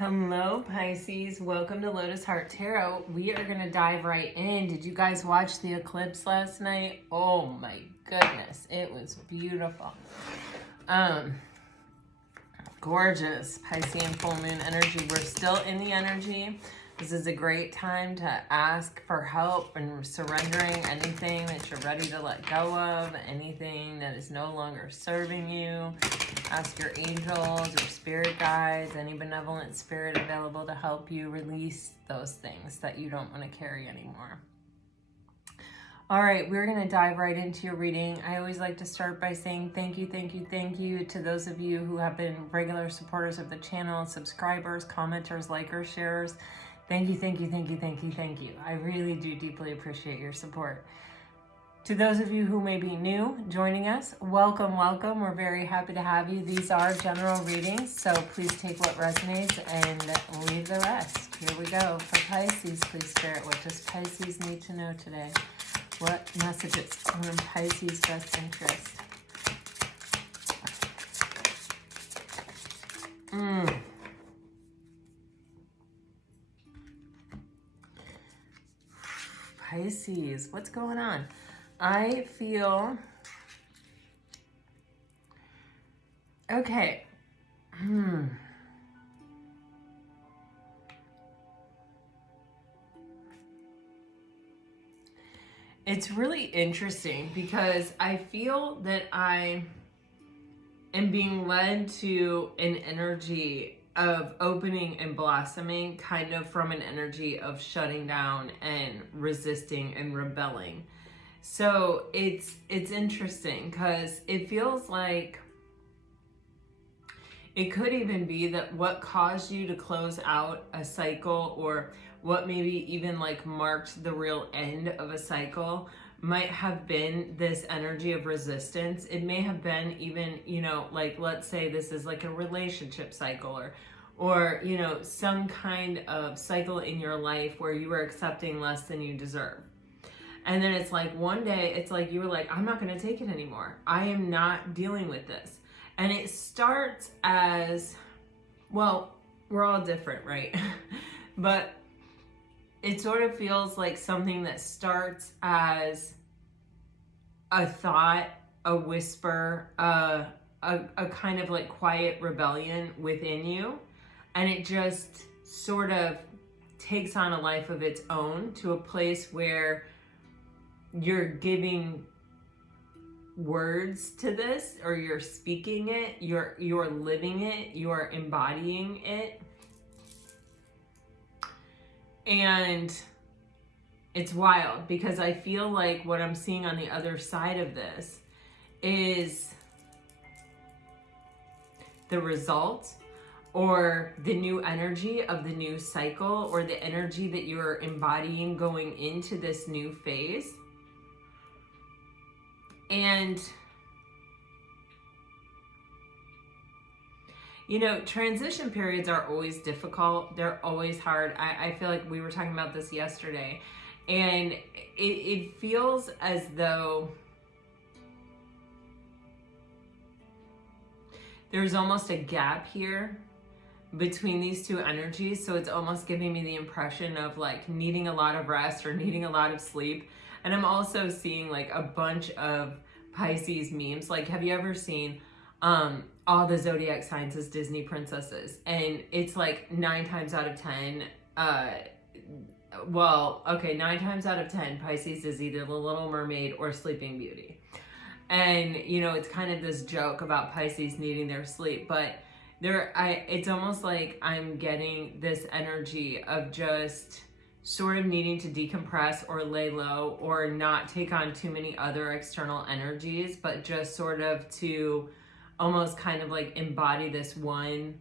Hello, Pisces. Welcome to Lotus Heart Tarot. We are going to dive right in. Did you guys watch the eclipse last night? Oh my goodness. It was beautiful. Gorgeous Piscean full moon energy. We're still in the energy. This is a great time to ask for help and surrendering anything that you're ready to let go of, anything that is no longer serving you. Ask your angels, your spirit guides, any benevolent spirit available to help you release those things that you don't want to carry anymore. All right, we're going to dive right into your reading. I always like to start by saying thank you to those of you who have been regular supporters of the channel, subscribers, commenters, likers, sharers. Thank you. I really do deeply appreciate your support. To those of you who may be new joining us, welcome. We're very happy to have you. These are general readings, so please take what resonates and leave the rest. Here we go. For Pisces, please Spirit, what does Pisces need to know today? What messages are in Pisces' best interest? Pisces, what's going on? I feel okay. It's really interesting because I feel that I am being led to an energy of opening and blossoming, kind of from an energy of shutting down and resisting and rebelling. So it's interesting because it feels like it could even be that what caused you to close out a cycle, or what maybe even like marked the real end of a cycle, might have been this energy of resistance. It may have been even, like let's say this is like a relationship cycle, or some kind of cycle in your life where you were accepting less than you deserve. And then it's like one day, it's like you were like, I'm not going to take it anymore. I am not dealing with this. And it starts as, well, we're all different, right? But it sort of feels like something that starts as a thought, a whisper, a kind of like quiet rebellion within you. And it just sort of takes on a life of its own, to a place where you're giving words to this, or you're speaking it, you're living it, you're embodying it. And it's wild because I feel like what I'm seeing on the other side of this is the result, or the new energy of the new cycle, or the energy that you're embodying going into this new phase. And, transition periods are always difficult. They're always hard. I feel like we were talking about this yesterday. And it feels as though there's almost a gap here between these two energies. So it's almost giving me the impression of like needing a lot of rest or needing a lot of sleep. And I'm also seeing like a bunch of Pisces memes. Like, have you ever seen all the zodiac signs as Disney princesses? And it's like 9 times out of 10, 9 times out of 10, Pisces is either the Little Mermaid or Sleeping Beauty. And, it's kind of this joke about Pisces needing their sleep, but it's almost like I'm getting this energy of just sort of needing to decompress or lay low, or not take on too many other external energies, but just sort of to almost kind of like embody this one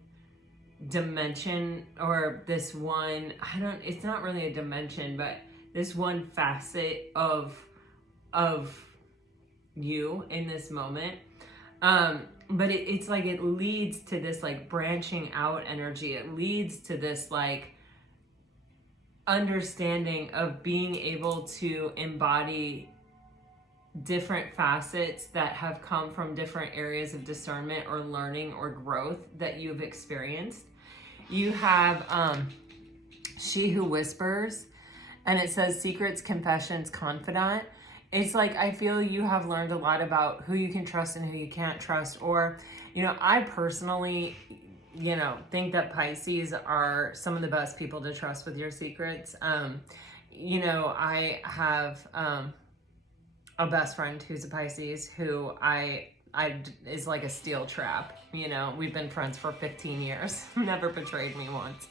dimension, or this one, it's not really a dimension, but this one facet of you in this moment. But it's like it leads to this like branching out energy. It leads to this like understanding of being able to embody different facets that have come from different areas of discernment or learning or growth that you've experienced. You have She Who Whispers, and it says secrets, confessions, confidant. It's like, I feel you have learned a lot about who you can trust and who you can't trust. Or, you know, I personally, you know, think that Pisces are some of the best people to trust with your secrets. You know, I have a best friend who's a Pisces who I is like a steel trap. You know, we've been friends for 15 years, never betrayed me once.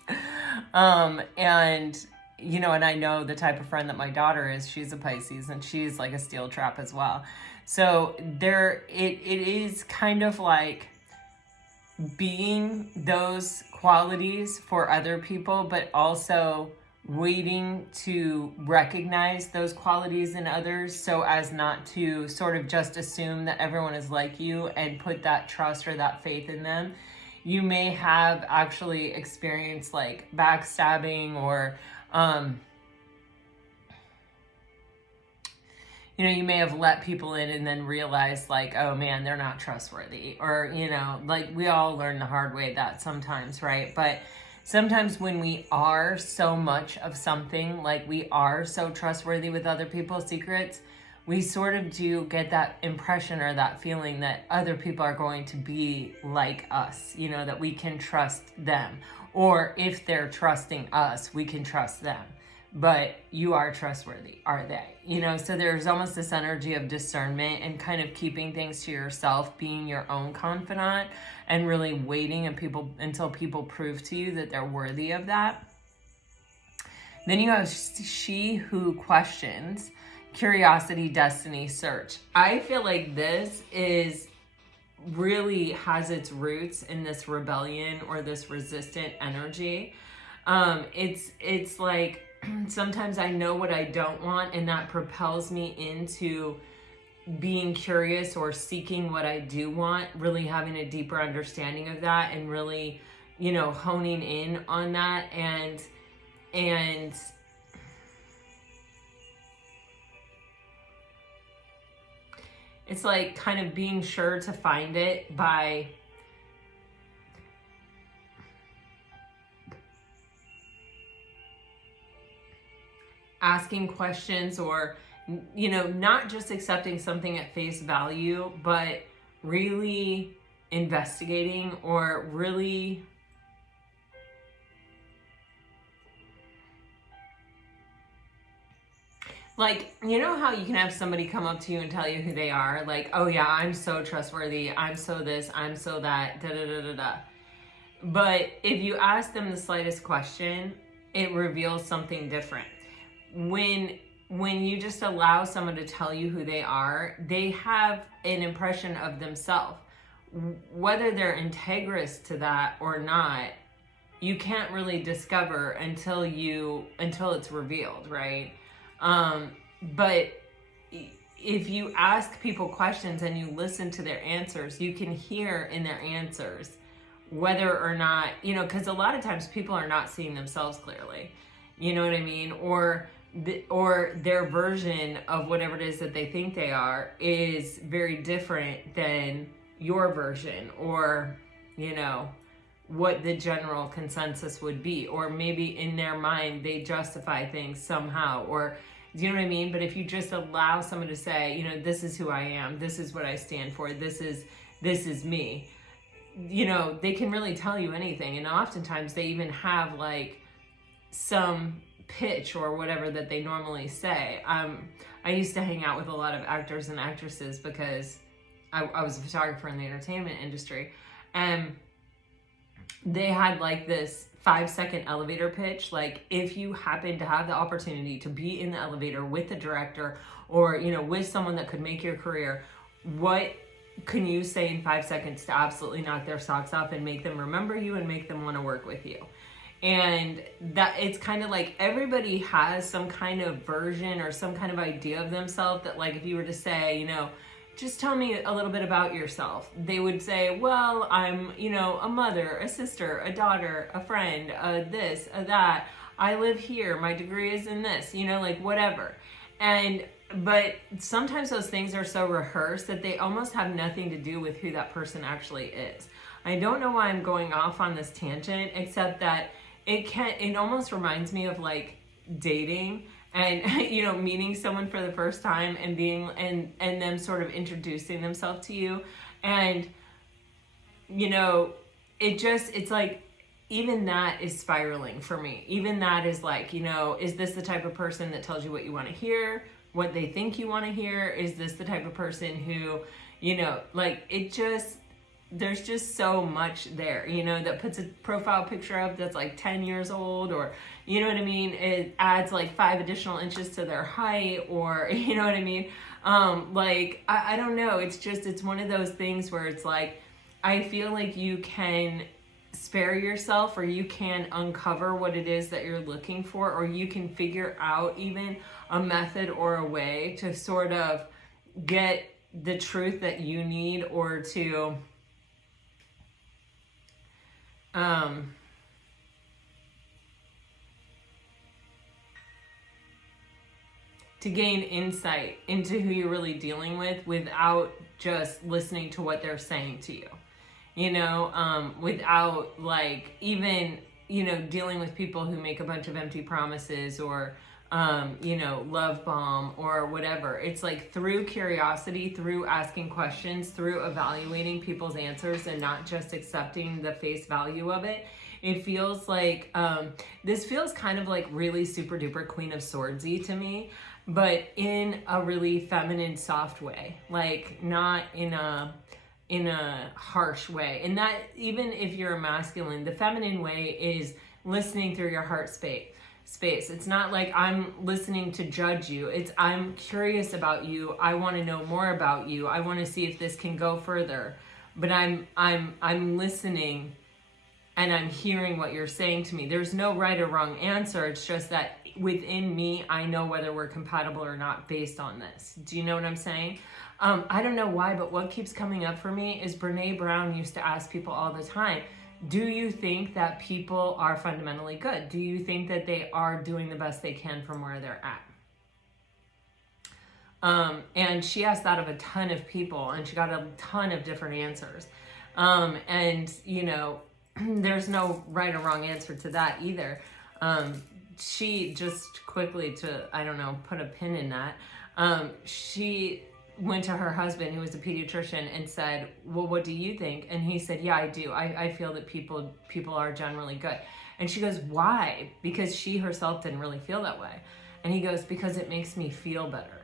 And, you know, and I know the type of friend that my daughter is. She's a Pisces, and she's like a steel trap as well. So it is kind of like being those qualities for other people, but also waiting to recognize those qualities in others so as not to sort of just assume that everyone is like you and put that trust or that faith in them. You may have actually experienced like backstabbing or, you know, you may have let people in and then realized like, oh man, they're not trustworthy. Or, you know, like we all learn the hard way that sometimes, right? But sometimes when we are so much of something, like we are so trustworthy with other people's secrets, we sort of do get that impression or that feeling that other people are going to be like us, you know, that we can trust them. Or if they're trusting us, we can trust them. But you are trustworthy, are they? You know, so there's almost this energy of discernment and kind of keeping things to yourself, being your own confidant, and really waiting until people prove to you that they're worthy of that. Then you have She Who Questions, Curiosity, Destiny, Search. I feel like this really has its roots in this rebellion or this resistant energy. It's like, sometimes I know what I don't want, and that propels me into being curious or seeking what I do want, really having a deeper understanding of that, and really, you know, honing in on that. And it's like kind of being sure to find it by asking questions, or, you know, not just accepting something at face value, but really investigating, or really like, you know how you can have somebody come up to you and tell you who they are, like, oh yeah, I'm so trustworthy, I'm so this, I'm so that, da da da da da. But if you ask them the slightest question, it reveals something different. When you just allow someone to tell you who they are, they have an impression of themselves. Whether they're integrous to that or not, you can't really discover until it's revealed, right? But if you ask people questions and you listen to their answers, you can hear in their answers whether or not, you know, because a lot of times people are not seeing themselves clearly, you know what I mean? Or their version of whatever it is that they think they are is very different than your version, or, you know, what the general consensus would be. Or maybe in their mind they justify things somehow, or, do you know what I mean? But if you just allow someone to say, you know, this is who I am, this is what I stand for, this is me, you know, they can really tell you anything. And oftentimes they even have like some pitch or whatever that they normally say. I used to hang out with a lot of actors and actresses because I was a photographer in the entertainment industry, and they had like this 5-second elevator pitch. Like, if you happen to have the opportunity to be in the elevator with the director, or, you know, with someone that could make your career, what can you say in 5 seconds to absolutely knock their socks off and make them remember you and make them want to work with you? And that, it's kind of like everybody has some kind of version or some kind of idea of themselves that, like, if you were to say, you know, just tell me a little bit about yourself, they would say, well, I'm, you know, a mother, a sister, a daughter, a friend, this, that, I live here, my degree is in this, you know, like whatever. But sometimes those things are so rehearsed that they almost have nothing to do with who that person actually is. I don't know why I'm going off on this tangent, except that it almost reminds me of like dating and you know, meeting someone for the first time and being and them sort of introducing themselves to you, and you know, it's like, even that is spiraling for me. Even that is like, you know, is this the type of person that tells you what you want to hear, what they think you want to hear? Is this the type of person who, you know, like, it just, there's just so much there, you know, that puts a profile picture up that's like 10 years old, or, you know what I mean? It adds like 5 additional inches to their height, or, you know what I mean? Like, I don't know. It's just, it's one of those things where it's like, I feel like you can spare yourself, or you can uncover what it is that you're looking for, or you can figure out even a method or a way to sort of get the truth that you need, or to gain insight into who you're really dealing with without just listening to what they're saying to you. You know, without like even, you know, dealing with people who make a bunch of empty promises, or, you know, love bomb or whatever. It's like through curiosity, through asking questions, through evaluating people's answers and not just accepting the face value of it. It feels like, this feels kind of like really super duper Queen of Swordsy to me, but in a really feminine, soft way, like not in a harsh way. And that, even if you're a masculine, the feminine way is listening through your heart space. It's not like I'm listening to judge you. It's, I'm curious about you. I want to know more about you. I want to see if this can go further. But I'm listening, and I'm hearing what you're saying to me. There's no right or wrong answer. It's just that within me, I know whether we're compatible or not based on this. Do you know what I'm saying? I don't know why, but what keeps coming up for me is Brene Brown used to ask people all the time, do you think that people are fundamentally good? Do you think that they are doing the best they can from where they're at? And she asked that of a ton of people, and she got a ton of different answers. And, you know, there's no right or wrong answer to that either. She just quickly to, I don't know, put a pin in that. She went to her husband, who was a pediatrician, and said, well, what do you think? And he said, yeah, I do. I feel that people are generally good. And she goes, why? Because she herself didn't really feel that way. And he goes, because it makes me feel better.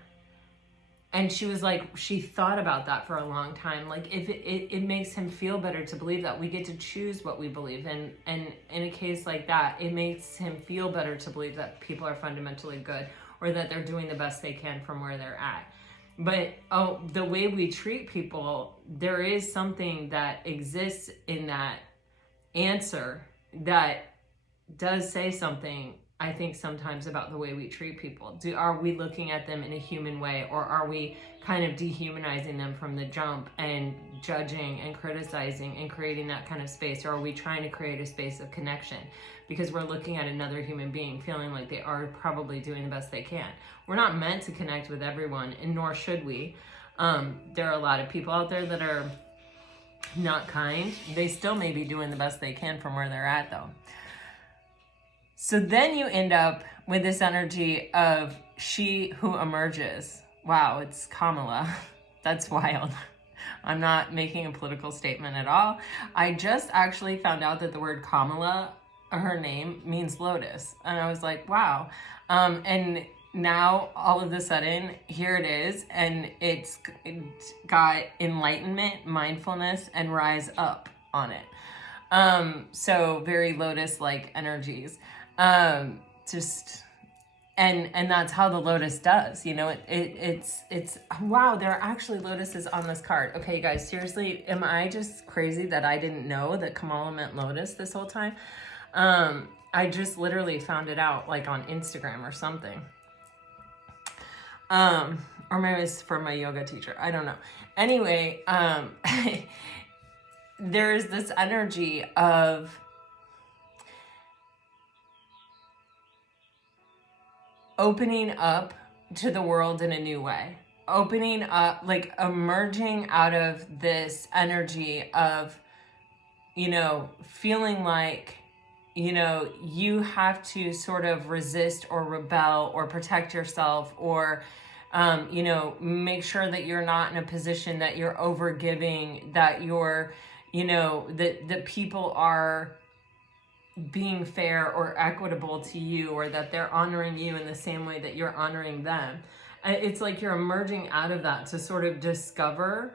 And she was like, she thought about that for a long time. Like, if it makes him feel better to believe that we get to choose what we believe. And in a case like that, it makes him feel better to believe that people are fundamentally good, or that they're doing the best they can from where they're at. But the way we treat people, there is something that exists in that answer that does say something, I think, sometimes about the way we treat people. Are we looking at them in a human way, or are we kind of dehumanizing them from the jump and judging and criticizing and creating that kind of space? Or are we trying to create a space of connection because we're looking at another human being feeling like they are probably doing the best they can? We're not meant to connect with everyone, and nor should we. There are a lot of people out there that are not kind. They still may be doing the best they can from where they're at, though. So then you end up with this energy of she who emerges. Wow, it's Kamala. That's wild. I'm not making a political statement at all. I just actually found out that the word Kamala, her name, means lotus. And I was like, wow. And now all of a sudden, here it is. And it's got enlightenment, mindfulness, and rise up on it. So very lotus-like energies. Just, and that's how the lotus does, you know, it's wow, there are actually lotuses on this card. Okay, guys, seriously, am I just crazy that I didn't know that Kamala meant lotus this whole time? I just literally found it out like on Instagram or something. Or maybe it's from my yoga teacher. I don't know. Anyway, there's this energy of opening up to the world in a new way, opening up, like emerging out of this energy of you know, feeling like, you know, you have to sort of resist or rebel or protect yourself, or, you know, make sure that you're not in a position that you're overgiving, that you're, you know, that people are being fair or equitable to you, or that they're honoring you in the same way that you're honoring them. It's like you're emerging out of that to sort of discover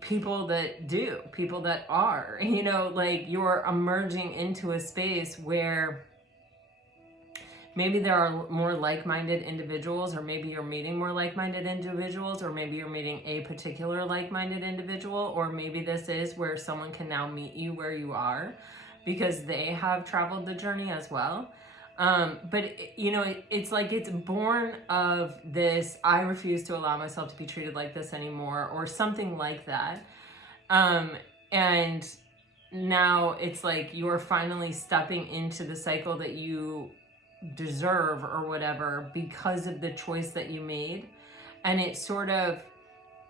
people that do, people that are, you know, like you're emerging into a space where maybe there are more like-minded individuals, or maybe you're meeting more like-minded individuals, or maybe you're meeting a particular like-minded individual, or maybe this is where someone can now meet you where you are because they have traveled the journey as well. But you know, it's like it's born of this, I refuse to allow myself to be treated like this anymore, or something like that. And now it's like you're finally stepping into the cycle that you deserve or whatever because of the choice that you made. And it's sort of,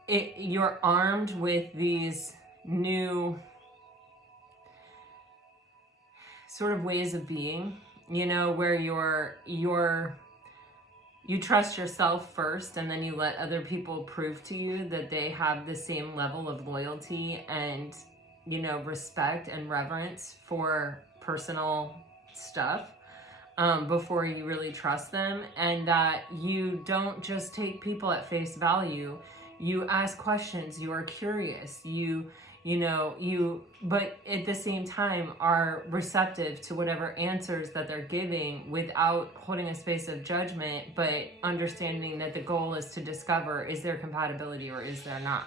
you're armed with these new sort of ways of being, you know, where you trust yourself first, and then you let other people prove to you that they have the same level of loyalty and, you know, respect and reverence for personal stuff, before you really trust them. And that you don't just take people at face value. You ask questions, you are curious, but at the same time are receptive to whatever answers that they're giving without holding a space of judgment, but understanding that the goal is to discover, is there compatibility or is there not?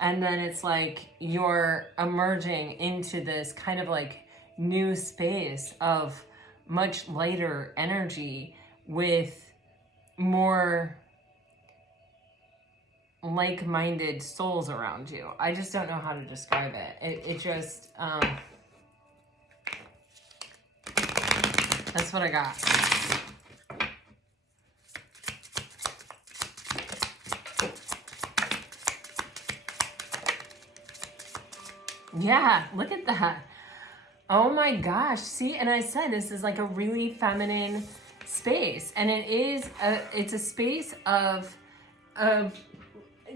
And then it's like you're emerging into this kind of like new space of much lighter energy with more like-minded souls around you. I just don't know how to describe it. It just, that's what I got. Yeah, look at that. Oh my gosh. See, and I said this is like a really feminine space, and it's a space of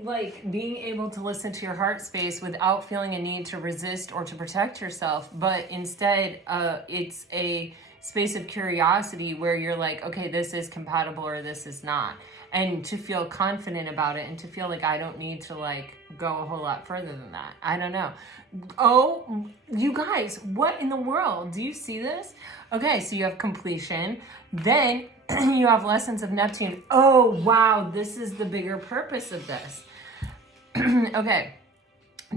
like being able to listen to your heart space without feeling a need to resist or to protect yourself, but instead it's a space of curiosity where you're like, okay, this is compatible or this is not, and to feel confident about it, and to feel like I don't need to like go a whole lot further than that. I don't know. Oh, you guys, what in the world? Do you see this? Okay, so you have completion, then you have lessons of Neptune. Oh, wow, this is the bigger purpose of this. Okay,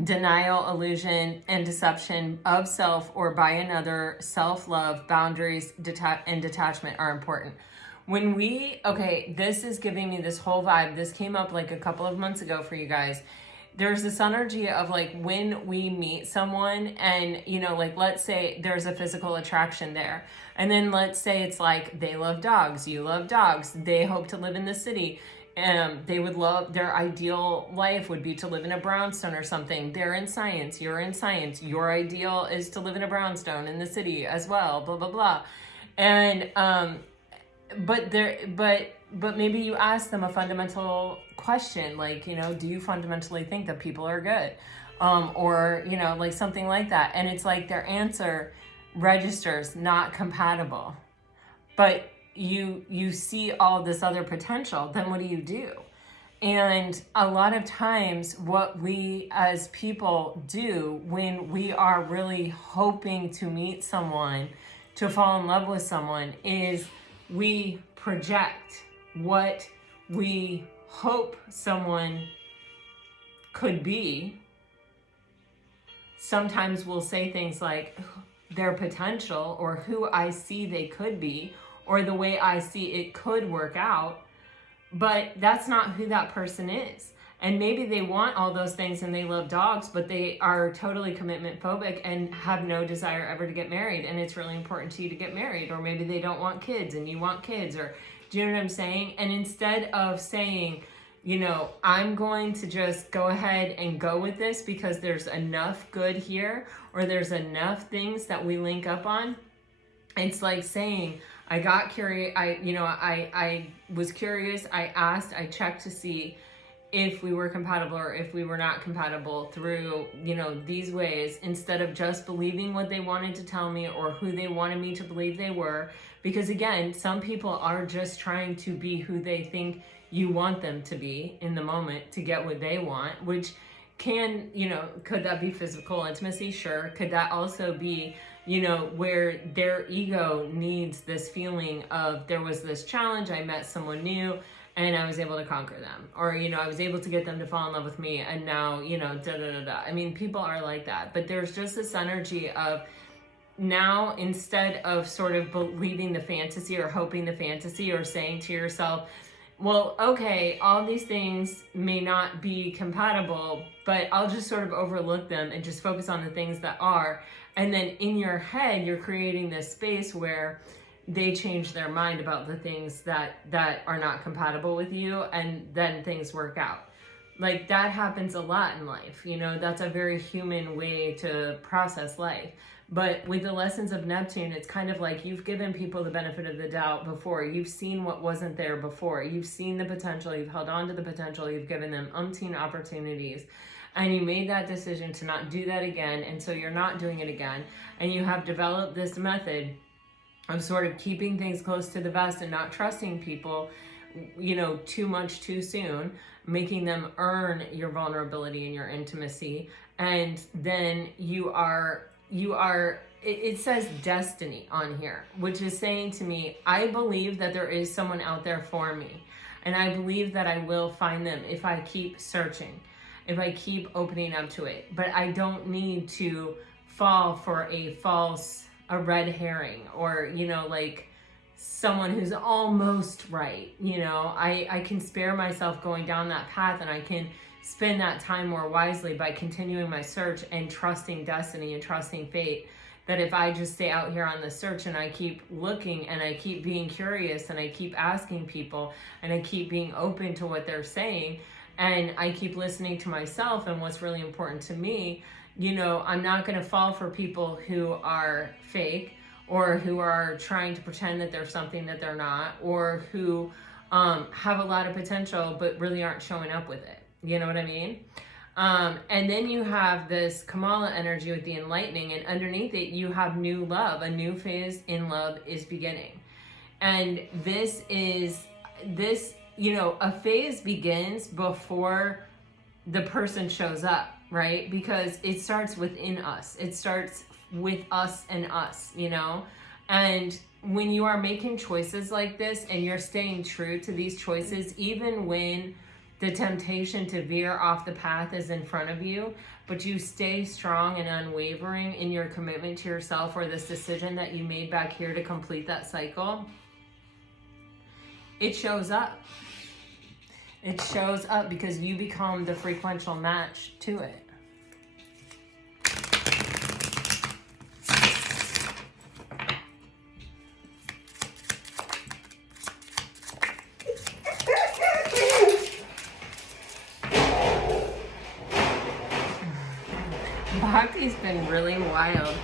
denial, illusion, and deception of self or by another, self-love, boundaries, and detachment are important. When this is giving me this whole vibe. This came up like a couple of months ago for you guys. There's this energy of like when we meet someone and, you know, like let's say there's a physical attraction there. And then let's say it's like they love dogs, you love dogs, they hope to live in the city. They would love, their ideal life would be to live in a brownstone or something. They're in science, you're in science. Your ideal is to live in a brownstone in the city as well, blah, blah, blah. And, but maybe you ask them a fundamental question, like, you know, do you fundamentally think that people are good? Or, you know, like something like that. And it's like their answer registers not compatible, but you see all this other potential. Then what do? And a lot of times what we as people do when we are really hoping to meet someone, to fall in love with someone, is we project what we hope someone could be. Sometimes we'll say things like their potential, or who I see they could be, or the way I see it could work out, but that's not who that person is. And maybe they want all those things and they love dogs, but they are totally commitment phobic and have no desire ever to get married. And it's really important to you to get married. Or maybe they don't want kids and you want kids, or do you know what I'm saying? And instead of saying, you know, I'm going to just go ahead and go with this because there's enough good here, or there's enough things that we link up on. It's like saying, I got curious, I was curious, I asked, I checked to see if we were compatible or if we were not compatible through, you know, these ways, instead of just believing what they wanted to tell me or who they wanted me to believe they were. Because again, some people are just trying to be who they think you want them to be in the moment to get what they want, which can, you know, could that be physical intimacy? Sure. Could that also be, you know, where their ego needs this feeling of, there was this challenge, I met someone new, and I was able to conquer them. Or, you know, I was able to get them to fall in love with me, and now, you know, da-da-da-da. I mean, people are like that. But there's just this energy of, now, instead of sort of believing the fantasy or hoping the fantasy or saying to yourself, well, okay, all these things may not be compatible, but I'll just sort of overlook them and just focus on the things that are. And then in your head, you're creating this space where they change their mind about the things that are not compatible with you, and then things work out. Like, that happens a lot in life. You know, that's a very human way to process life. But with the lessons of Neptune, it's kind of like you've given people the benefit of the doubt before. You've seen what wasn't there before. You've seen the potential. You've held on to the potential. You've given them umpteen opportunities. And you made that decision to not do that again. And so you're not doing it again. And you have developed this method of sort of keeping things close to the vest and not trusting people, you know, too much too soon, making them earn your vulnerability and your intimacy. And then it says destiny on here, which is saying to me, I believe that there is someone out there for me. And I believe that I will find them if I keep searching, if I keep opening up to it. But I don't need to fall for a red herring, or, you know, like someone who's almost right. You know, I can spare myself going down that path, and I can spend that time more wisely by continuing my search and trusting destiny and trusting fate. That if I just stay out here on the search and I keep looking and I keep being curious and I keep asking people and I keep being open to what they're saying and I keep listening to myself and what's really important to me, you know, I'm not going to fall for people who are fake, or who are trying to pretend that they're something that they're not, or who have a lot of potential but really aren't showing up with it. You know what I mean? And then you have this Kamala energy with the enlightening, and underneath it you have new love. A new phase in love is beginning. And this, you know, a phase begins before the person shows up, right? Because it starts within us. It starts with us and us, you know? And when you are making choices like this and you're staying true to these choices, even when the temptation to veer off the path is in front of you, but you stay strong and unwavering in your commitment to yourself, or this decision that you made back here to complete that cycle, it shows up. It shows up because you become the frequential match to it. Bhakti's been really wild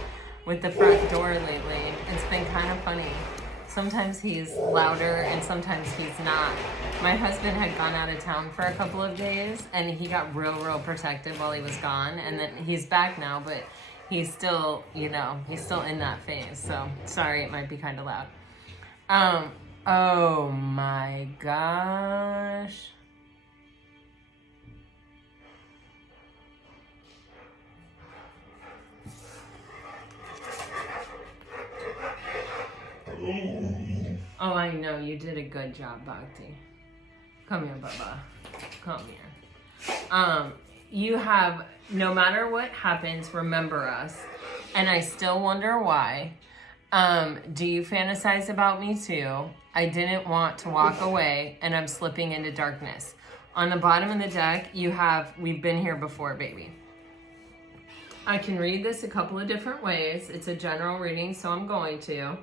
with the front door lately. It's been kind of funny. Sometimes he's louder and sometimes he's not. My husband had gone out of town for a couple of days and he got real protective while he was gone. And then he's back now, but he's still, you know, he's still in that phase. So sorry, it might be kind of loud. Oh my gosh. Oh, I know. You did a good job, Bhakti. Come here, Bubba. Come here. You have, no matter what happens, remember us. And I still wonder why. Do you fantasize about me too? I didn't want to walk away and I'm slipping into darkness. On the bottom of the deck, you have, we've been here before, baby. I can read this a couple of different ways. It's a general reading, so I'm going to.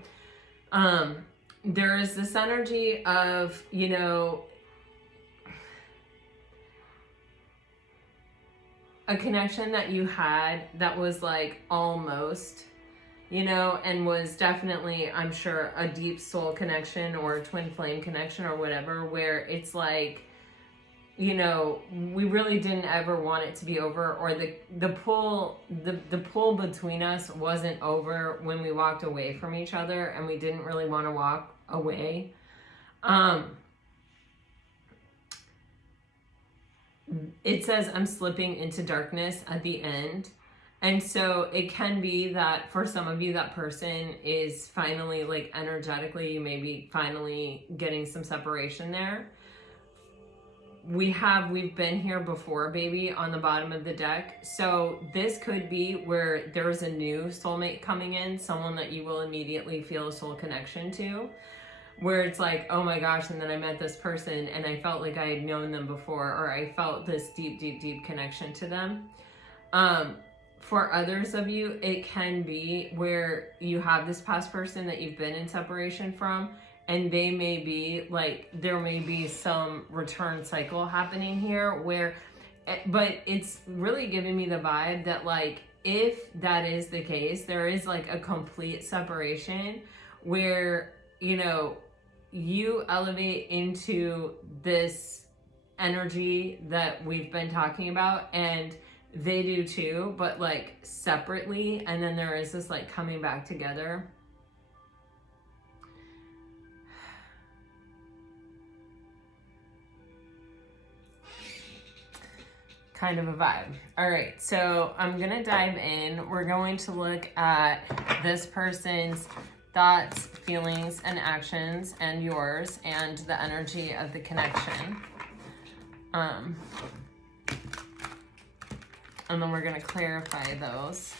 There is this energy of, you know, a connection that you had that was like almost, you know, and was definitely, I'm sure, a deep soul connection or a twin flame connection or whatever, where it's like, you know, we really didn't ever want it to be over, or the pull between us wasn't over when we walked away from each other, and we didn't really want to walk away. It says, I'm slipping into darkness at the end. And so it can be that for some of you, that person is finally, like, energetically, you may be finally getting some separation there. We've been here before, baby, on the bottom of the deck. So this could be where there's a new soulmate coming in, someone that you will immediately feel a soul connection to, where it's like, oh my gosh, and then I met this person and I felt like I had known them before, or I felt this deep, deep, deep connection to them. For others of you, it can be where you have this past person that you've been in separation from, and they may be like, there may be some return cycle happening here where, but it's really giving me the vibe that, like, if that is the case, there is like a complete separation where, you know, you elevate into this energy that we've been talking about, and they do too, but like separately, and then there is this like coming back together. Kind of a vibe. All right, so I'm gonna dive in. We're going to look at this person's thoughts, feelings, and actions, and yours, and the energy of the connection. And then we're gonna clarify those.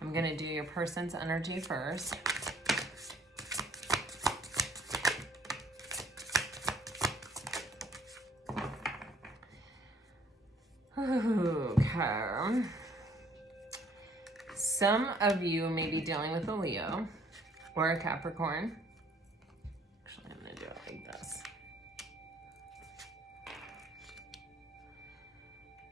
I'm gonna do your person's energy first. Okay. Some of you may be dealing with a Leo or a Capricorn. Actually, I'm gonna do it like this.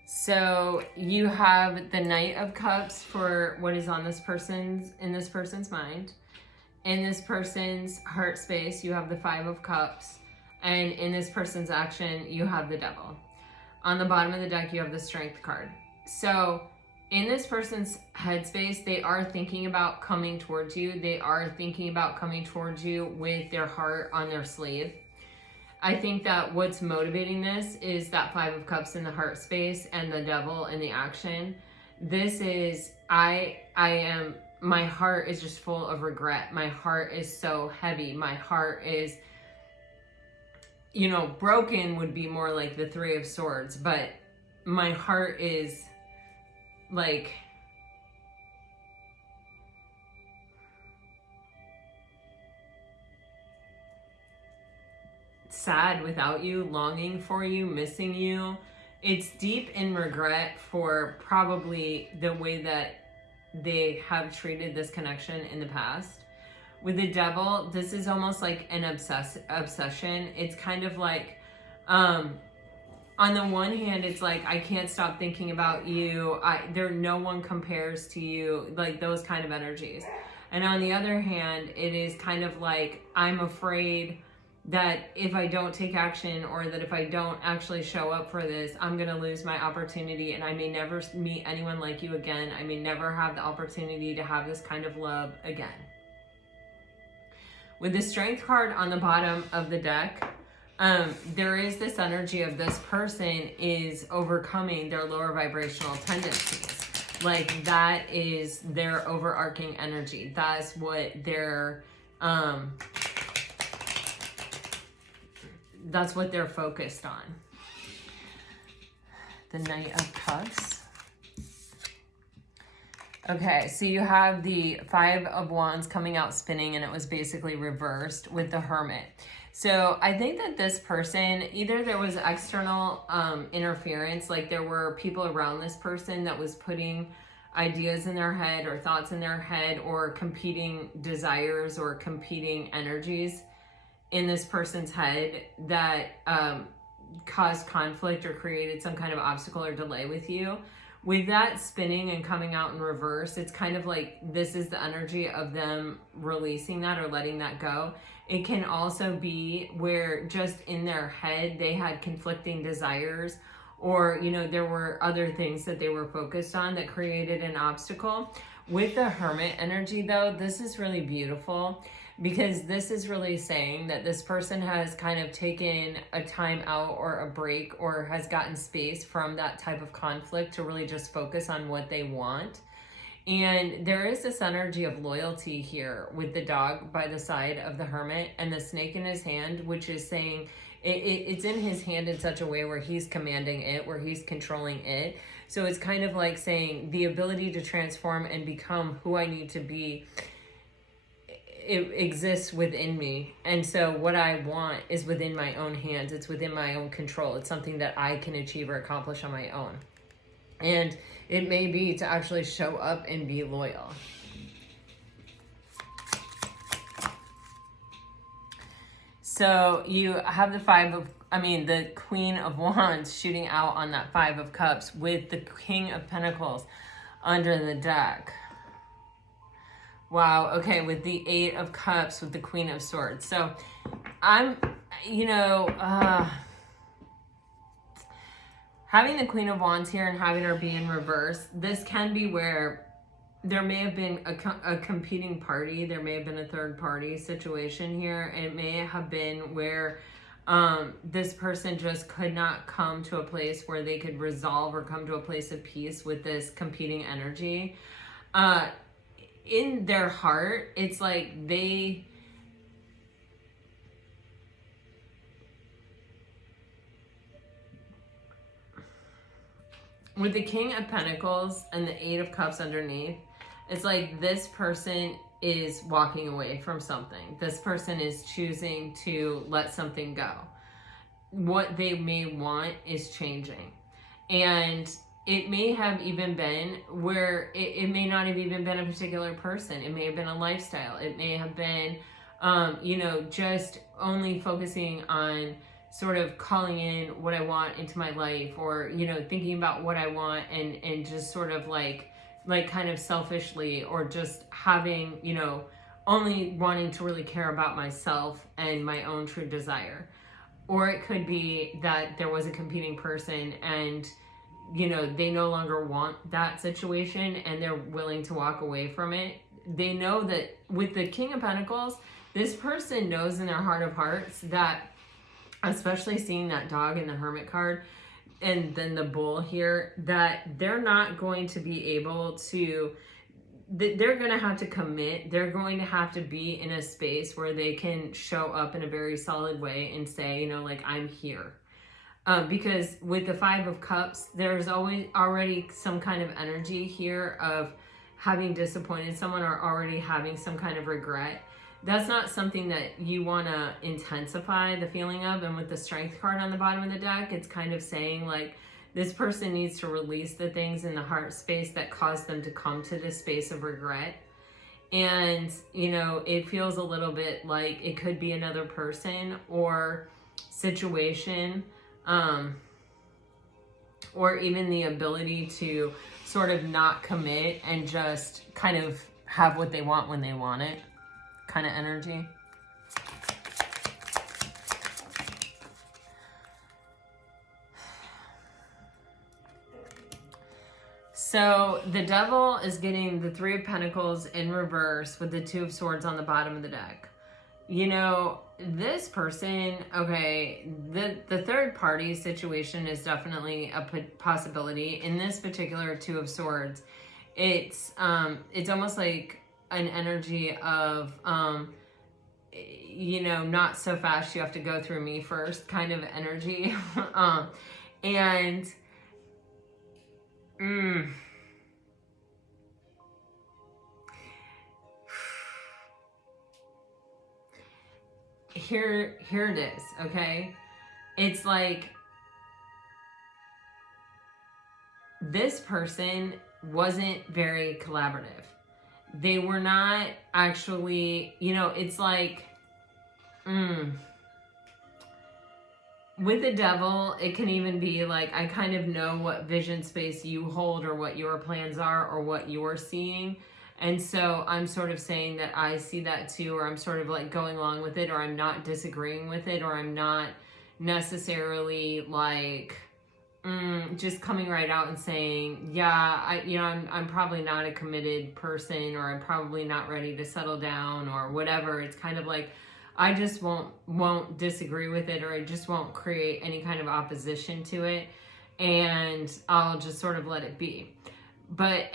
So you have the Knight of Cups for what is on this person's, in this person's mind. In this person's heart space, you have the Five of Cups. And in this person's action, you have the Devil. On the bottom of the deck, you have the Strength card. So in this person's headspace, they are thinking about coming towards you. They are thinking about coming towards you with their heart on their sleeve. I think that what's motivating this is that Five of Cups in the heart space and the Devil in the action. This is, my heart is just full of regret. My heart is so heavy. My heart is, you know, broken would be more like the Three of Swords, but my heart is like, sad without you, longing for you, missing you. It's deep in regret for probably the way that they have treated this connection in the past. With the Devil, this is almost like an obsession. It's kind of like, on the one hand, it's like, I can't stop thinking about you. No one compares to you, like those kind of energies. And on the other hand, it is kind of like, I'm afraid that if I don't take action, or that if I don't actually show up for this, I'm going to lose my opportunity, and I may never meet anyone like you again. I may never have the opportunity to have this kind of love again. With the Strength card on the bottom of the deck, there is this energy of this person is overcoming their lower vibrational tendencies. Like, that is their overarching energy. That's what they're focused on. The Knight of Cups. Okay, so you have the Five of Wands coming out spinning, and it was basically reversed with the Hermit. So I think that this person, either there was external interference, like there were people around this person that was putting ideas in their head or thoughts in their head, or competing desires or competing energies in this person's head that caused conflict or created some kind of obstacle or delay with you. With that spinning and coming out in reverse, it's kind of like this is the energy of them releasing that or letting that go. It can also be where just in their head they had conflicting desires, or, you know, there were other things that they were focused on that created an obstacle. With the Hermit energy though, this is really beautiful, because this is really saying that this person has kind of taken a time out or a break, or has gotten space from that type of conflict to really just focus on what they want. And there is this energy of loyalty here with the dog by the side of the Hermit and the snake in his hand, which is saying it's in his hand in such a way where he's commanding it, where he's controlling it. So it's kind of like saying the ability to transform and become who I need to be, it exists within me. And so what I want is within my own hands. It's within my own control. It's something that I can achieve or accomplish on my own. And it may be to actually show up and be loyal. So you have the Queen of Wands shooting out on that Five of Cups with the King of Pentacles under the deck. Wow, okay, with the Eight of Cups with the Queen of Swords. So I'm, having the Queen of Wands here and having her be in reverse, this can be where there may have been a competing party. There may have been a third party situation here. It may have been where this person just could not come to a place where they could resolve or come to a place of peace with this competing energy. In their heart, it's like with the King of Pentacles and the Eight of Cups underneath, it's like this person is walking away from something. This person is choosing to let something go. What they may want is changing. And it may have even been where it may not have even been a particular person. It may have been a lifestyle. It may have been, just only focusing on sort of calling in what I want into my life, or, thinking about what I want and just sort of like kind of selfishly, or just having, only wanting to really care about myself and my own true desire. Or it could be that there was a competing person and, they no longer want that situation and they're willing to walk away from it. They know that with the King of Pentacles, this person knows in their heart of hearts that, especially seeing that dog in the Hermit card, and then the bull here, that they're not going to be able to, they're going to have to commit. They're going to have to be in a space where they can show up in a very solid way and say, I'm here. Because with the Five of Cups, there's already some kind of energy here of having disappointed someone or already having some kind of regret. That's not something that you want to intensify the feeling of. And with the Strength card on the bottom of the deck, it's kind of saying like this person needs to release the things in the heart space that caused them to come to this space of regret. And, it feels a little bit like it could be another person or situation, or even the ability to sort of not commit and just kind of have what they want when they want it kind of energy. So the Devil is getting the Three of Pentacles in reverse with the Two of Swords on the bottom of the deck. This person, okay, the third party situation is definitely a possibility. In this particular Two of Swords, it's almost like an energy of, not so fast, you have to go through me first kind of energy. Here it is, okay? It's like this person wasn't very collaborative. They were not actually, it's like, with the devil, it can even be like, I kind of know what vision space you hold or what your plans are or what you're seeing. And so I'm sort of saying that I see that too, or I'm sort of like going along with it, or I'm not disagreeing with it, or I'm not necessarily like just coming right out and saying, yeah, I'm probably not a committed person, or I'm probably not ready to settle down or whatever. It's kind of like, I just won't disagree with it, or I just won't create any kind of opposition to it, and I'll just sort of let it be. But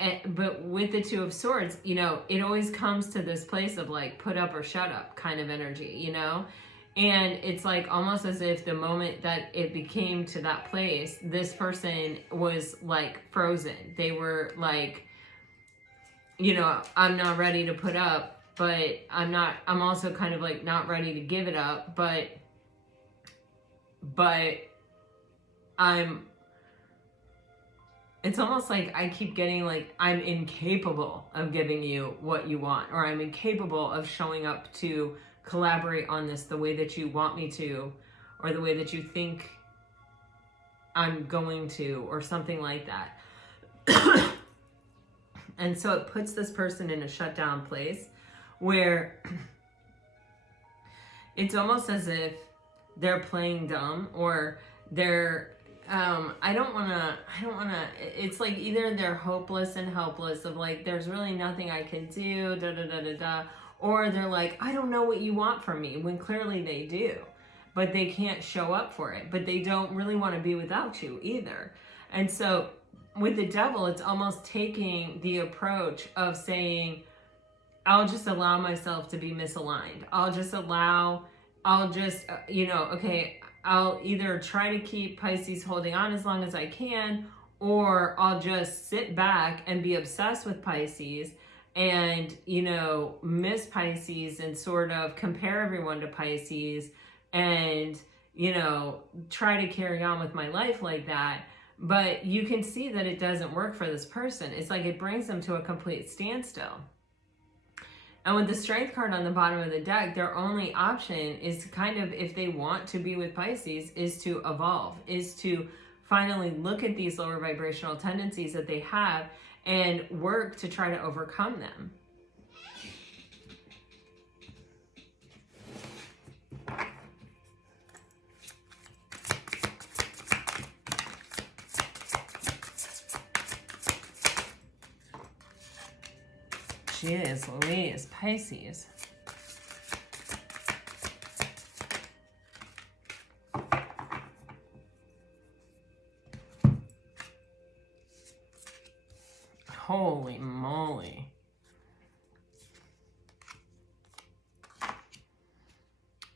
with the Two of Swords, it always comes to this place of like put up or shut up kind of energy, and it's like almost as if the moment that it became to that place, this person was like frozen. They were like, I'm not ready to put up, but I'm also kind of like not ready to give it up, but it's almost like I keep getting like, I'm incapable of giving you what you want, or I'm incapable of showing up to collaborate on this the way that you want me to, or the way that you think I'm going to, or something like that. And so it puts this person in a shutdown place where it's almost as if they're playing dumb, or they're I don't want to, it's like either they're hopeless and helpless of like, there's really nothing I can do, or they're like, I don't know what you want from me, when clearly they do, but they can't show up for it, but they don't really want to be without you either. And so with the devil, it's almost taking the approach of saying, I'll just allow myself to be misaligned. Okay, I'll either try to keep Pisces holding on as long as I can, or I'll just sit back and be obsessed with Pisces and, miss Pisces and sort of compare everyone to Pisces and, try to carry on with my life like that. But you can see that it doesn't work for this person. It's like it brings them to a complete standstill. And with the Strength card on the bottom of the deck, their only option is kind of, if they want to be with Pisces, is to evolve, is to finally look at these lower vibrational tendencies that they have and work to try to overcome them. Jeez Louise, Pisces. Holy moly.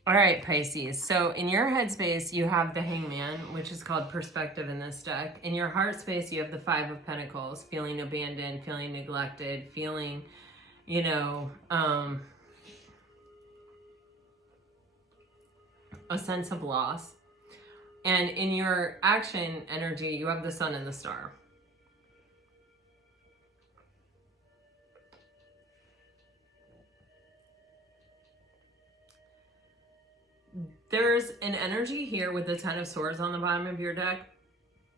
All right, Pisces. So in your headspace, you have the Hangman, which is called perspective in this deck. In your heart space, you have the Five of Pentacles, feeling abandoned, feeling neglected, feeling, a sense of loss. And in your action energy, you have the Sun and the Star. There's an energy here with the Ten of Swords on the bottom of your deck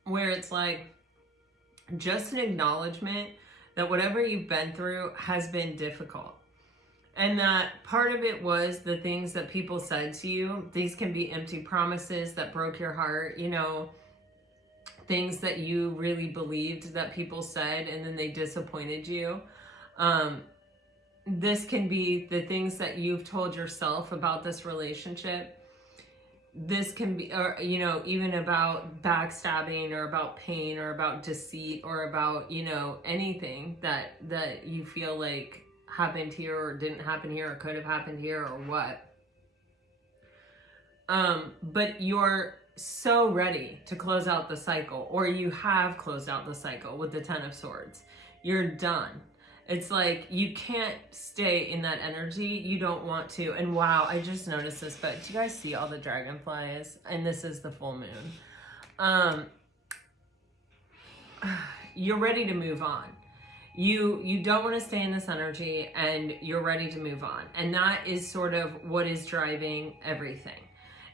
where it's like just an acknowledgement that whatever you've been through has been difficult. And that part of it was the things that people said to you. These can be empty promises that broke your heart, things that you really believed that people said and then they disappointed you. This can be the things that you've told yourself about this relationship. This can be, or, even about backstabbing or about pain or about deceit or about, anything that you feel like happened here or didn't happen here or could have happened here or what. But you're so ready to close out the cycle, or you have closed out the cycle with the Ten of Swords. You're done. It's like you can't stay in that energy. You don't want to. And wow, I just noticed this, but do you guys see all the dragonflies? And this is the full moon. You're ready to move on. You don't want to stay in this energy, and you're ready to move on. And that is sort of what is driving everything.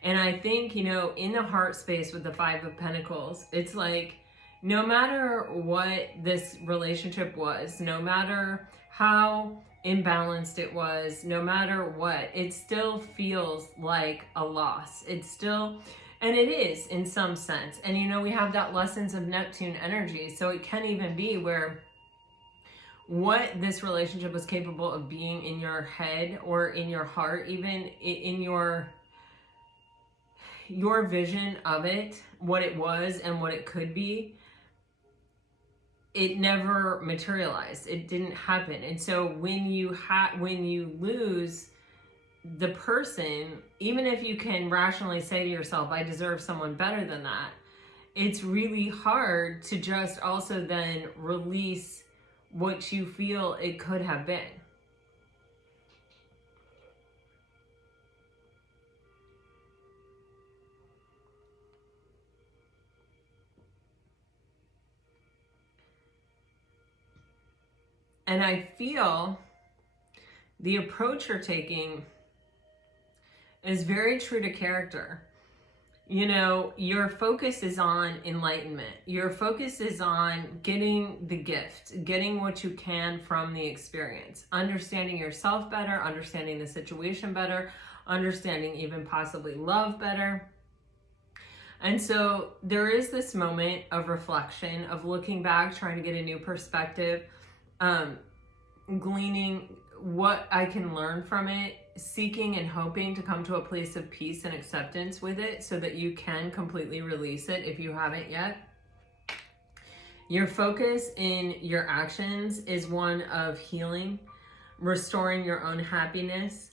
And I think, you know, in the heart space with the Five of Pentacles, it's like, no matter what this relationship was, no matter how imbalanced it was, no matter what, it still feels like a loss. It's still, and it is in some sense. And you know, we have that lessons of Neptune energy. So it can even be where what this relationship was capable of being in your head or in your heart, even in your vision of it, what it was and what it could be, it never materialized. It didn't happen. And so when you lose the person, even if you can rationally say to yourself, I deserve someone better than that, it's really hard to just also then release what you feel it could have been. And I feel the approach you're taking is very true to character. You know, your focus is on enlightenment. Your focus is on getting the gift, getting what you can from the experience, understanding yourself better, understanding the situation better, understanding even possibly love better. And so there is this moment of reflection, of looking back, trying to get a new perspective, gleaning what I can learn from it, seeking and hoping to come to a place of peace and acceptance with it so that you can completely release it if you haven't yet. Your focus in your actions is one of healing, restoring your own happiness,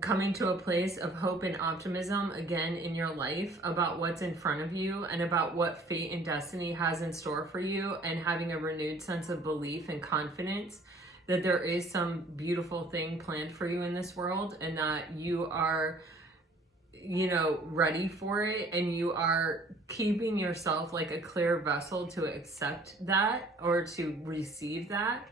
coming to a place of hope and optimism again in your life about what's in front of you and about what fate and destiny has in store for you, and having a renewed sense of belief and confidence that there is some beautiful thing planned for you in this world, and that you are, you know, ready for it, and you are keeping yourself like a clear vessel to accept that or to receive that.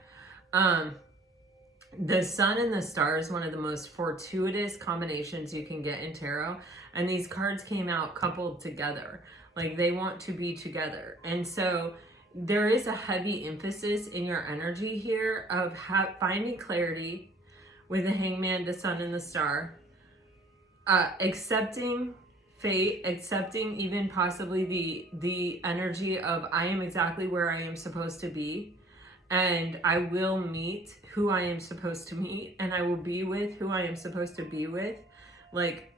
The sun and the star is one of the most fortuitous combinations you can get in tarot. And these cards came out coupled together. Like they want to be together. And so there is a heavy emphasis in your energy here of finding clarity with the Hangman, the sun, and the star. Accepting fate, accepting even possibly the energy of I am exactly where I am supposed to be. And I will meet who I am supposed to meet, and I will be with who I am supposed to be with. Like,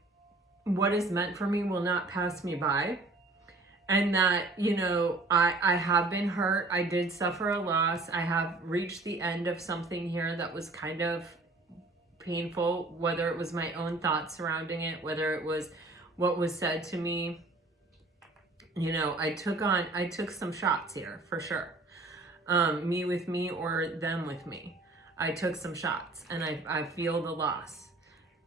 what is meant for me will not pass me by. And that, you know, I have been hurt. I did suffer a loss. I have reached the end of something here that was kind of painful, whether it was my own thoughts surrounding it, whether it was what was said to me. You know, I took some shots here for sure. Me with me or them with me. I took some shots and I feel the loss,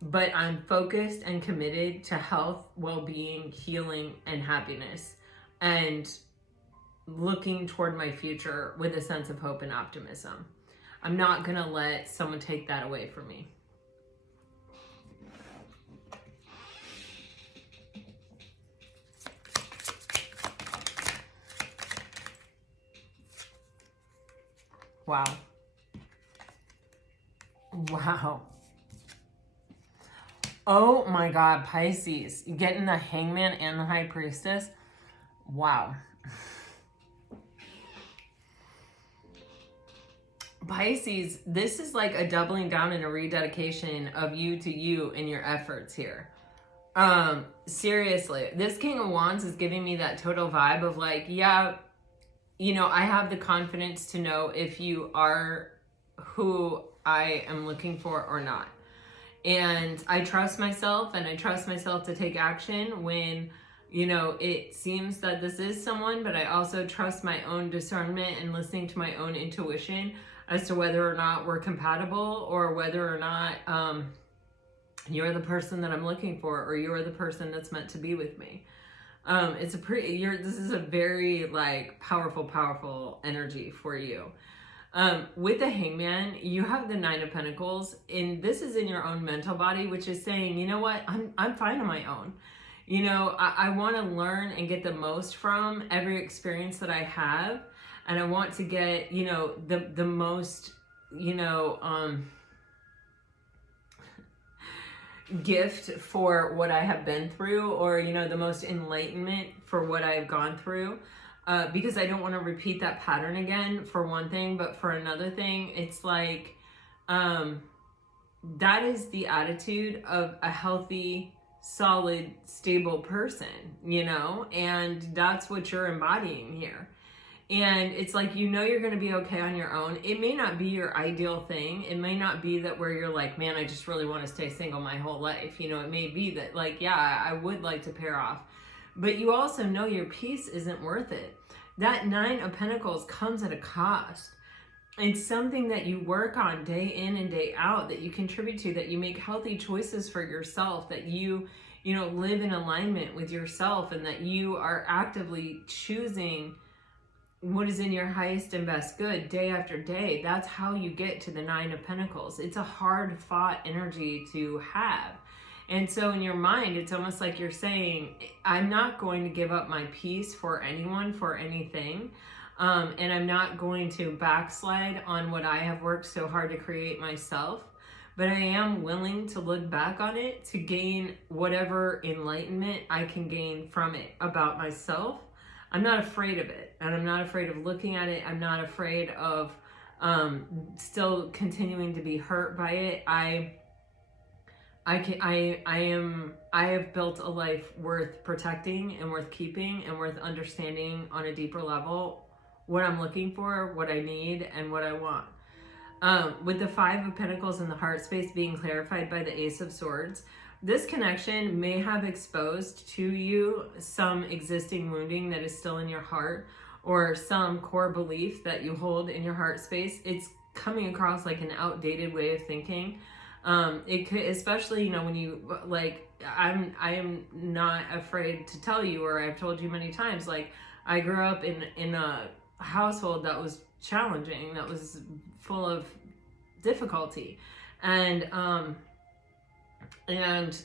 but I'm focused and committed to health, well-being, healing, and happiness, and looking toward my future with a sense of hope and optimism. I'm not gonna let someone take that away from me. Wow. Wow. Oh my God, Pisces. Getting the Hangman and the High Priestess. Wow. Pisces, this is like a doubling down and a rededication of you to you and your efforts here. Seriously, this King of Wands is giving me that total vibe of like, yeah, you know, I have the confidence to know if you are who I am looking for or not. And I trust myself, and I trust myself to take action when, you know, it seems that this is someone, but I also trust my own discernment and listening to my own intuition as to whether or not we're compatible, or whether or not you're the person that I'm looking for, or you're the person that's meant to be with me. This is a very like powerful energy for you. With the Hangman, you have the Nine of Pentacles, and this is in your own mental body, which is saying, you know what, I'm fine on my own. You know, I want to learn and get the most from every experience that I have. And I want to get, you know, the most, you know, gift for what I have been through, or, you know, the most enlightenment for what I've gone through. Because I don't want to repeat that pattern again, for one thing, but for another thing, it's like, that is the attitude of a healthy, solid, stable person, you know, and that's what you're embodying here. And it's like, you know, you're going to be okay on your own. It may not be your ideal thing. It may not be that where you're like, man, I just really want to stay single my whole life. You know, it may be that like, yeah, I would like to pair off, but you also know your peace isn't worth it. That 9 of Pentacles comes at a cost. It's something that you work on day in and day out, that you contribute to, that you make healthy choices for yourself, that you know, live in alignment with yourself, and that you are actively choosing what is in your highest and best good day after day. That's how you get to the 9 of Pentacles. It's a hard fought energy to have. And so in your mind, it's almost like you're saying, I'm not going to give up my peace for anyone, for anything. And I'm not going to backslide on what I have worked so hard to create myself. But I am willing to look back on it to gain whatever enlightenment I can gain from it about myself. I'm not afraid of it, and I'm not afraid of looking at it. I'm not afraid of still continuing to be hurt by it. I have built a life worth protecting and worth keeping and worth understanding on a deeper level what I'm looking for, what I need, and what I want. With the 5 of Pentacles in the heart space being clarified by the Ace of Swords, this connection may have exposed to you some existing wounding that is still in your heart, or some core belief that you hold in your heart space. It's coming across like an outdated way of thinking. It could, especially, you know, when you like, I am not afraid to tell you, or I've told you many times, like I grew up in a household that was challenging, that was full of difficulty, and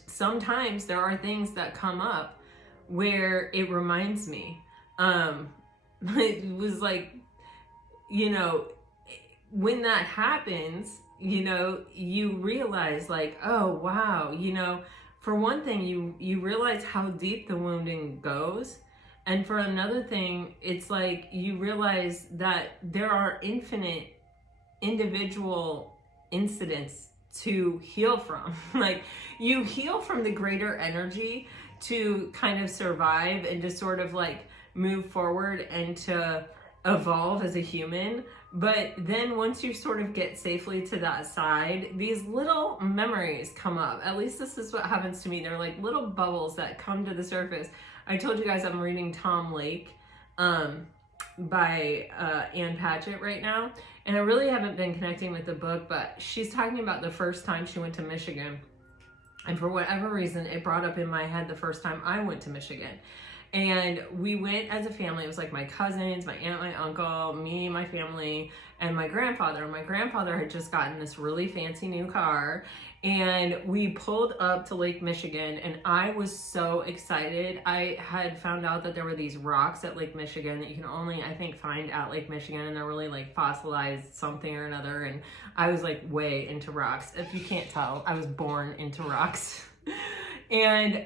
sometimes there are things that come up where it reminds me, it was like, you know, when that happens, you know, you realize like, oh wow, you know, for one thing, you realize how deep the wounding goes. And for another thing, it's like you realize that there are infinite individual incidents to heal from. Like you heal from the greater energy to kind of survive and to sort of like move forward and to evolve as a human. But then once you sort of get safely to that side, these little memories come up. At least this is what happens to me. They're like little bubbles that come to the surface. I told you guys I'm reading Tom Lake by Ann Patchett right now. And I really haven't been connecting with the book, but she's talking about the first time she went to Michigan. And for whatever reason, it brought up in my head the first time I went to Michigan. And we went as a family. It was like my cousins, my aunt, my uncle, me, my family, and my grandfather. And my grandfather had just gotten this really fancy new car. And we pulled up to Lake Michigan, and I was so excited. I had found out that there were these rocks at Lake Michigan that you can only, I think, find at Lake Michigan, and they're really like fossilized something or another. And I was like way into rocks. If you can't tell, I was born into rocks. And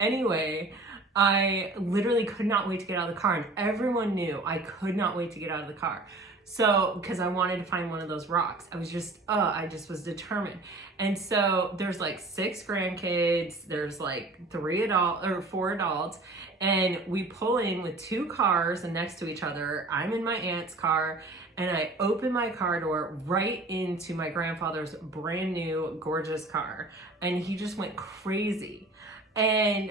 anyway, I literally could not wait to get out of the car, and everyone knew I could not wait to get out of the car. So, because I wanted to find one of those rocks. I just was determined. And so there's like 6 grandkids, there's like 4 adults, and we pull in with 2 cars next to each other. I'm in my aunt's car, and I open my car door right into my grandfather's brand new, gorgeous car. And he just went crazy. And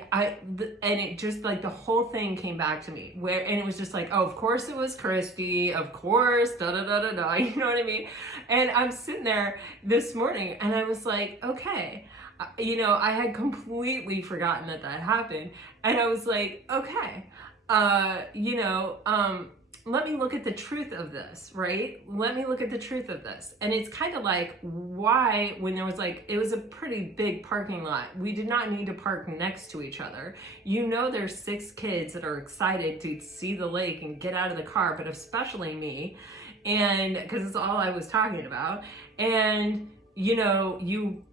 it just like the whole thing came back to me and it was just like, oh, of course it was Christy, of course, you know what I mean? And I'm sitting there this morning and I was like, okay, you know, I had completely forgotten that happened. And I was like, okay, you know, let me look at the truth of this, right? Let me look at the truth of this. And it's kind of like, why, when there was like, it was a pretty big parking lot, we did not need to park next to each other. You know, there's 6 kids that are excited to see the lake and get out of the car, but especially me, and because it's all I was talking about. And you know, you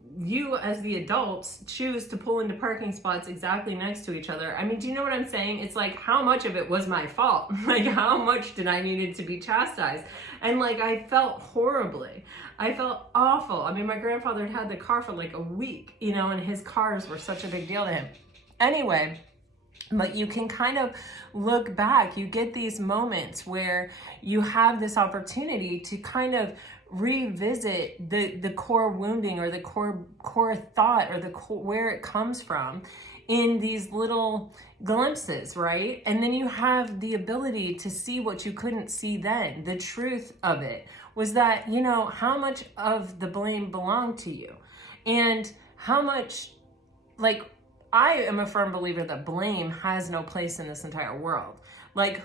as the adults choose to pull into parking spots exactly next to each other. I mean, do you know what I'm saying? It's like, how much of it was my fault? Like, how much did I needed to be chastised? And like, I felt horribly. I felt awful. I mean, my grandfather had the car for like a week, you know, and his cars were such a big deal to him. Anyway, but you can kind of look back. You get these moments where you have this opportunity to kind of revisit the core wounding, or the core thought, or where it comes from in these little glimpses, right? And then you have the ability to see what you couldn't see then. The truth of it was that, you know, how much of the blame belonged to you, and how much, like, I am a firm believer that blame has no place in this entire world. Like,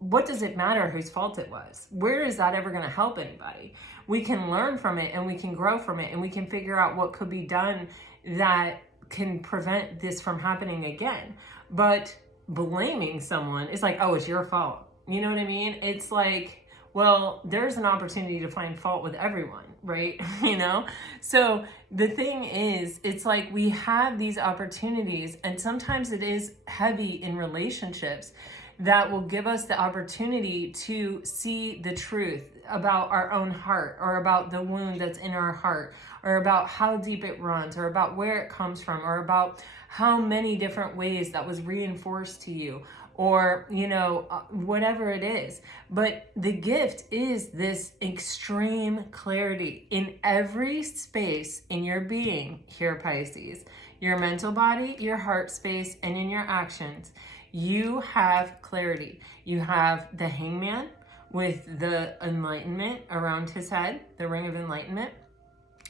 what does it matter whose fault it was? Where is that ever going to help anybody? We can learn from it, and we can grow from it, and we can figure out what could be done that can prevent this from happening again. But blaming someone is like, oh, it's your fault. You know what I mean? It's like, well, there's an opportunity to find fault with everyone, right? You know? So the thing is, it's like we have these opportunities, and sometimes it is heavy in relationships, that will give us the opportunity to see the truth about our own heart, or about the wound that's in our heart, or about how deep it runs, or about where it comes from, or about how many different ways that was reinforced to you, or, you know, whatever it is. But the gift is this extreme clarity in every space in your being here, Pisces. Your mental body, your heart space, and in your actions. You have clarity. You have the Hangman with the enlightenment around his head, the ring of enlightenment.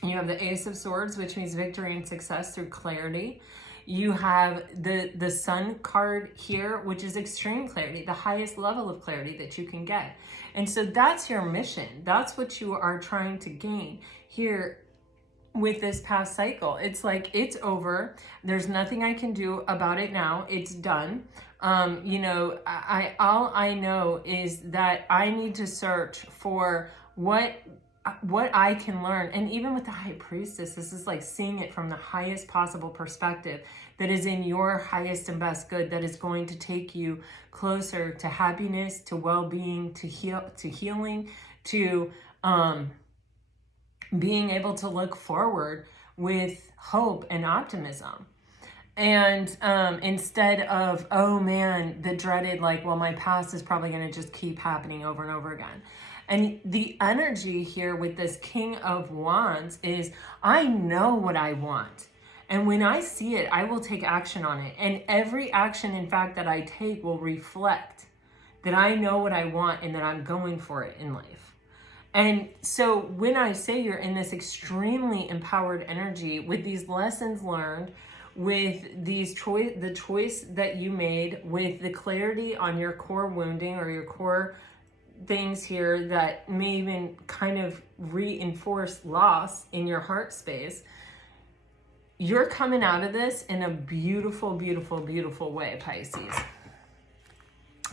You have the Ace of Swords, which means victory and success through clarity. You have the Sun card here, which is extreme clarity, the highest level of clarity that you can get. And so that's your mission. That's what you are trying to gain here with this past cycle. It's like, it's over. There's nothing I can do about it now. It's done. You know, all I know is that I need to search for what I can learn. And even with the High Priestess, this is like seeing it from the highest possible perspective that is in your highest and best good, that is going to take you closer to happiness, to well-being, to healing, to being able to look forward with hope and optimism. And instead of, oh man, the dreaded, like, well, my past is probably going to just keep happening over and over again. And the energy here with this King of Wands is, I know what I want. And when I see it, I will take action on it. And every action, in fact, that I take will reflect that I know what I want and that I'm going for it in life. And so when I say you're in this extremely empowered energy with these lessons learned, with these the choice that you made, with the clarity on your core wounding or your core things here that may even kind of reinforce loss in your heart space, you're coming out of this in a beautiful, beautiful, beautiful way, Pisces.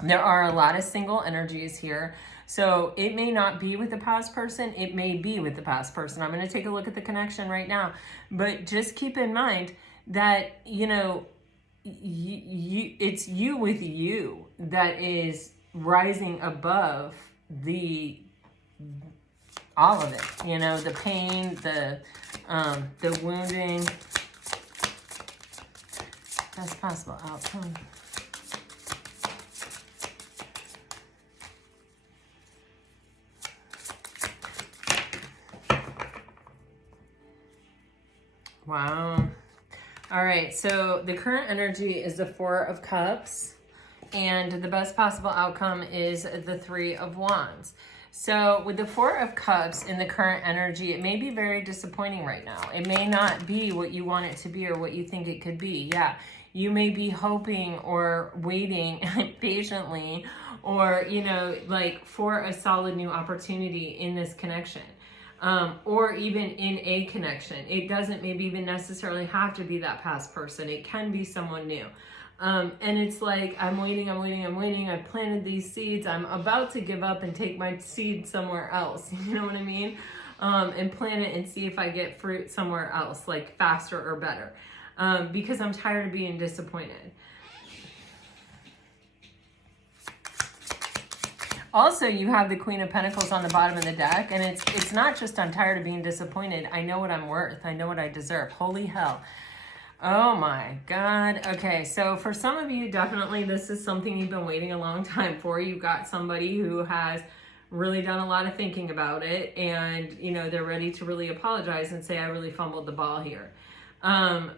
There are a lot of single energies here. So it may not be with the past person. It may be with the past person. I'm going to take a look at the connection right now. But just keep in mind that, you know, it's you with you that is rising above all of it, you know, the pain, the wounding. Best possible outcome. Wow. All right, so the current energy is the Four of Cups, and the best possible outcome is the Three of Wands. So with the Four of Cups in the current energy, it may be very disappointing right now. It may not be what you want it to be or what you think it could be. Yeah, you may be hoping or waiting patiently or, you know, like for a solid new opportunity in this connection. Or even in a connection. It doesn't maybe even necessarily have to be that past person. It can be someone new. And it's like, I'm waiting. I've planted these seeds. I'm about to give up and take my seed somewhere else. You know what I mean? And plant it and see if I get fruit somewhere else, like faster or better. Because I'm tired of being disappointed. Also, you have the Queen of Pentacles on the bottom of the deck, and it's not just I'm tired of being disappointed. I know what I'm worth. I know what I deserve. Holy hell. Oh my God. Okay, so for some of you, definitely this is something you've been waiting a long time for. You've got somebody who has really done a lot of thinking about it, and you know, they're ready to really apologize and say, I really fumbled the ball here.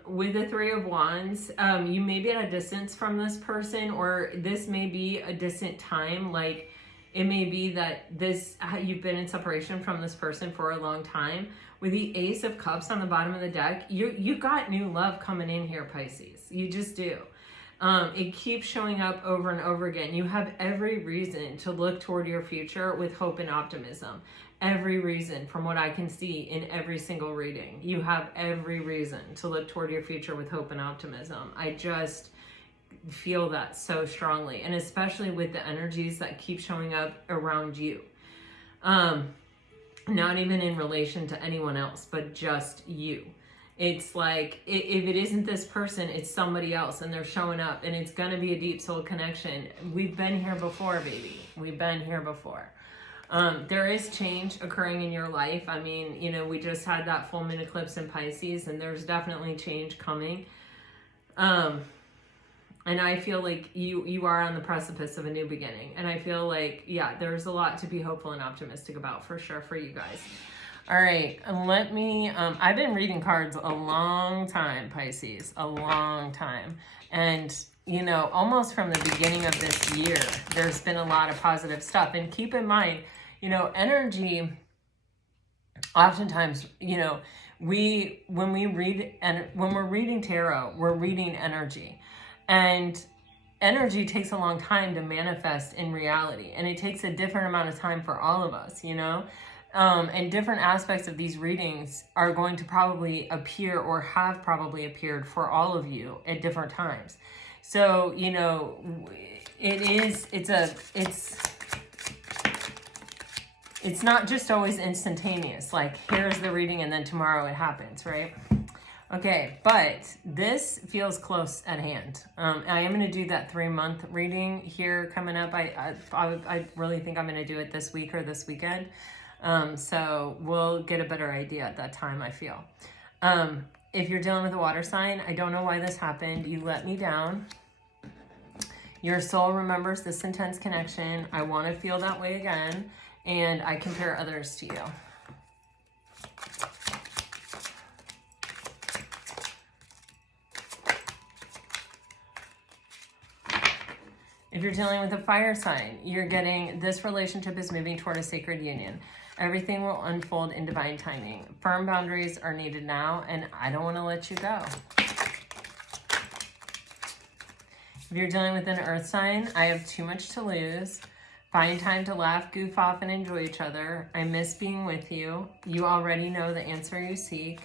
With the Three of Wands, you may be at a distance from this person, or this may be a distant time. Like, it may be that you've been in separation from this person for a long time. With the Ace of Cups on the bottom of the deck, you got new love coming in here, Pisces. You just do. It keeps showing up over and over again. You have every reason to look toward your future with hope and optimism. Every reason, from what I can see in every single reading. You have every reason to look toward your future with hope and optimism. I just feel that so strongly, and especially with the energies that keep showing up around you. Not even in relation to anyone else, but just you. It's like, if it isn't this person, it's somebody else, and they're showing up, and it's going to be a deep soul connection. We've been here before, baby. We've been here before. There is change occurring in your life. I mean, you know, we just had that full moon eclipse in Pisces, and there's definitely change coming. And I feel like you are on the precipice of a new beginning. And I feel like, yeah, there's a lot to be hopeful and optimistic about for sure for you guys. All right, let me, I've been reading cards a long time, Pisces, a long time. And, you know, almost from the beginning of this year, there's been a lot of positive stuff. And keep in mind, you know, energy, oftentimes, you know, when we're reading tarot, we're reading energy. And energy takes a long time to manifest in reality. And it takes a different amount of time for all of us, you know? And different aspects of these readings are going to probably appear or have probably appeared for all of you at different times. So, you know, it's not just always instantaneous. Like, here's the reading and then tomorrow it happens, right? Okay, but this feels close at hand. I am going to do that 3-month reading here coming up. I really think I'm going to do it this week or this weekend. So we'll get a better idea at that time, I feel. If you're dealing with a water sign, I don't know why this happened. You let me down. Your soul remembers this intense connection. I want to feel that way again. And I compare others to you. If you're dealing with a fire sign, you're getting, this relationship is moving toward a sacred union. Everything will unfold in divine timing. Firm boundaries are needed now, and I don't want to let you go. If you're dealing with an earth sign, I have too much to lose. Find time to laugh, goof off, and enjoy each other. I miss being with you. You already know the answer you seek.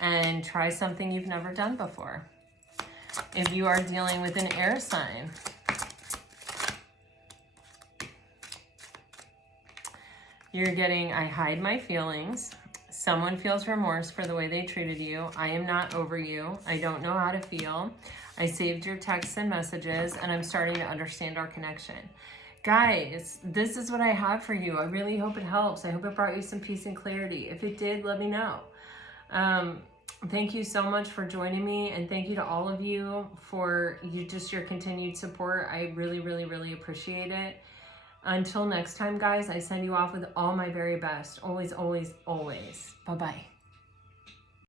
And try something you've never done before. If you are dealing with an air sign, you're getting, I hide my feelings. Someone feels remorse for the way they treated you. I am not over you. I don't know how to feel. I saved your texts and messages, and I'm starting to understand our connection. Guys, this is what I have for you. I really hope it helps. I hope it brought you some peace and clarity. If it did, let me know. Thank you so much for joining me, and thank you to all of you for your continued support. I really, really, really appreciate it. Until next time, guys, I send you off with all my very best. Always, always, always. Bye-bye.